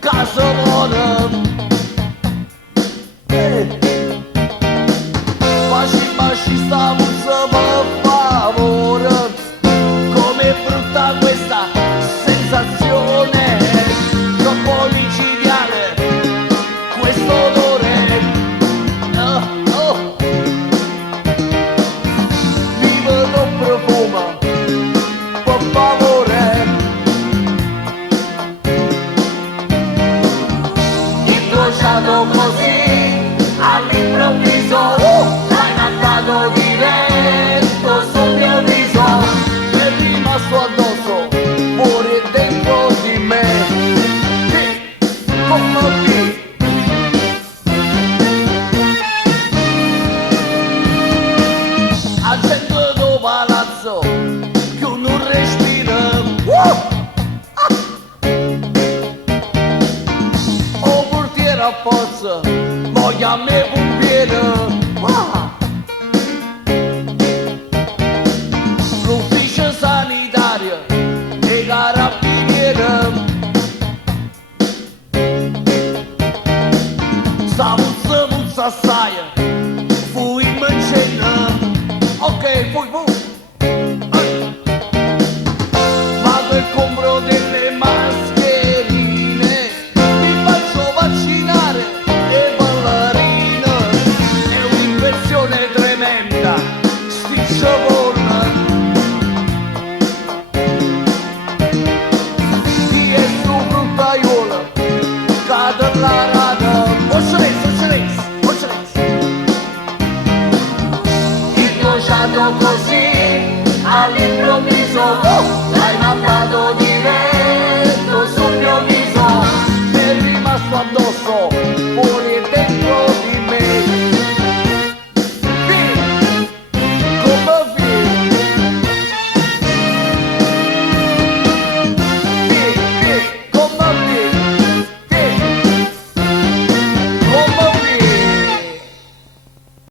ca să moră. Fasci stavo să mă favoră. Come brutta questa sensazione, troppo micidiale questo odore. Vivo non profuma, per favore. Incrociato così all'improvviso, l'hai mandato diretto sul mio viso. È rimasto addosso, fuori e dentro di me. Come qui. Al centro del palazzo, più non respira. O portiere a forza, voglia me